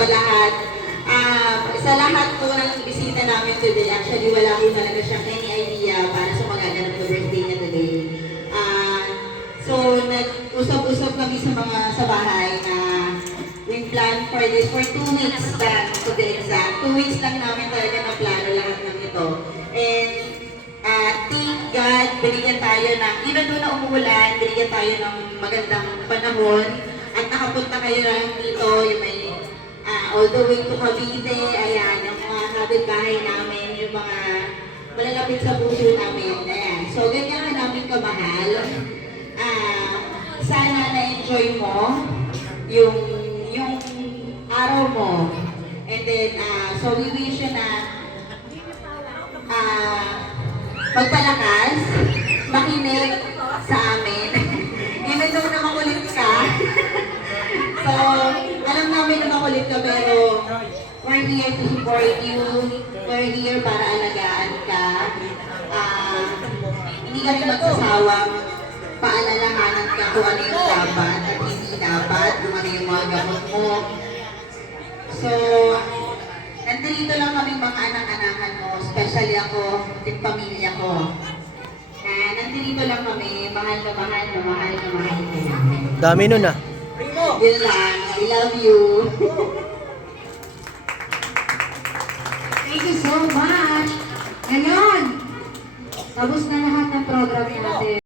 sa lahat. Sa lahat po ng bisita namin today, actually wala ko talaga siyang any idea para sa magaganap na birthday niya today. So, nag-usap-usap kami sa bahay na we plan for this for 2 weeks lang, to be exact. 2 weeks lang namin talaga na plano lahat ng ito. And thank God, binigyan tayo ng, even though na umuulan, binigyan tayo ng magandang panahon at nakapunta kayo lang dito, yung may all the way to Cavite, ayan, yung mga kapitbahay namin, yung mga malalapit sa puso namin, ayan. So, ganyan ka namin kamahal. Sana na-enjoy mo yung araw mo. And then, so we wish you na magpalakas, makinig sa amin. Even though na makulit ka. So, alam namin na makulit ka, pero we're here to support you. We're here para alagaan ka. Hindi kami magsasawang paalalahanan ka kung ano yung dapat at hindi dapat, kung ano yung mga gamot mo. So, nandito lang kami mga anak-anakan mo, especially ako, yung pamilya ko. Nandito lang kami, mahal na mahal na mahal na mahal na namin. Dami nun ah. Yun lang, I love you. Thank you so much. Ngayon, tapos na lahat ng program natin.